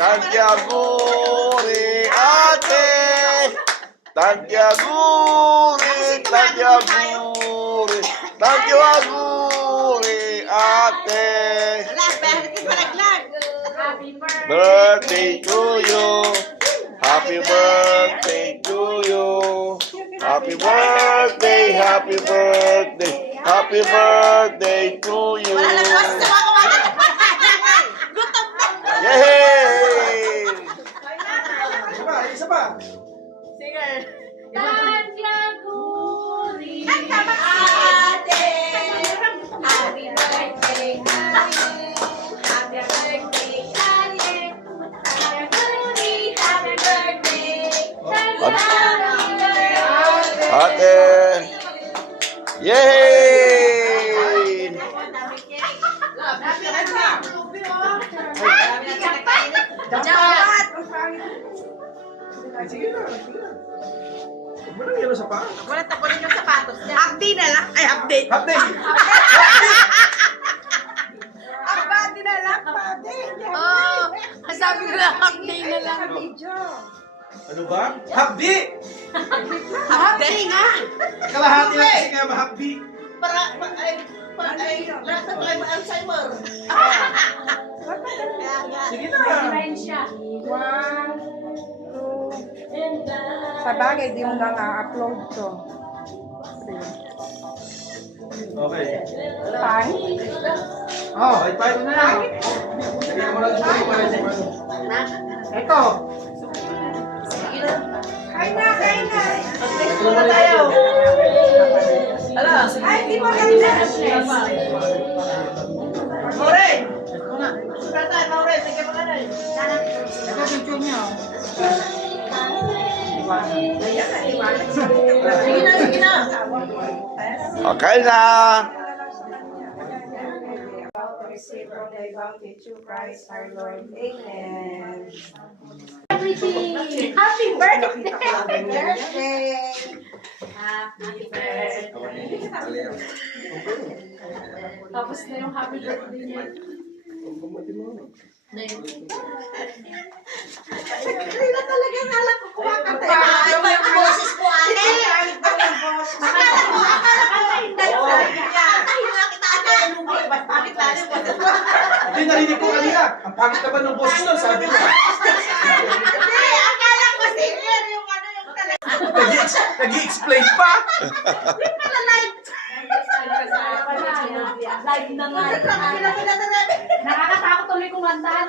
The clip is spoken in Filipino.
Tagyaguri, ate! Tagyaguri, tagyaguri, tagyaguri, ate! Birthday to you! Happy birthday to you! Happy birthday, happy birthday, happy birthday to you! Yay! Isa pa. Singer. Tagyaguri, ate, happy birthday, ate, happy birthday, ate, Tagyaguri, happy birthday, Ate! Yay! Sige na. Huwag mo nang yelo sa paa. Wala tapunin yung sapatos niya. Update na lang. Ay, update. Update! Update na lang. Oo. Sabi ko lang, update na lang. Ano ba? Hapdi! Update nga. Kalahati lang kasi kaya mahapdi. Lahat na tayo Alzheimer. Sige na. Sa bagay, di mo na na-upload to. Okay. Fine. Oh, ay tayo na lang. Sige mo lang dito para si Manu. Ito. Kain na, kain na. Ito na tayo. Ala. Ay, di mo kain na. More. Tatay, More. Sige pa ka na. Ito, picture niyo. Sige na, sige na. Okay na! About to receive from thy bounty through Christ our Lord. Amen. Happy birthday! Happy birthday! Happy birthday! Tapos na yung happy birthday niya. Hindi na talaga nala ko kumakanta. Ito yung boses ko, ate. Akala ko hindi na kita, ate. Bakit lalo mo? Hindi, narinig ko kanina. Ang pangit naman ng boses nun, sabi mo. Hindi, akala ko singer yung ano yung talaga. Nag-i-explain pa. Hindi pala live. Live na nga. Nakakatakot tuloy kung kantahan.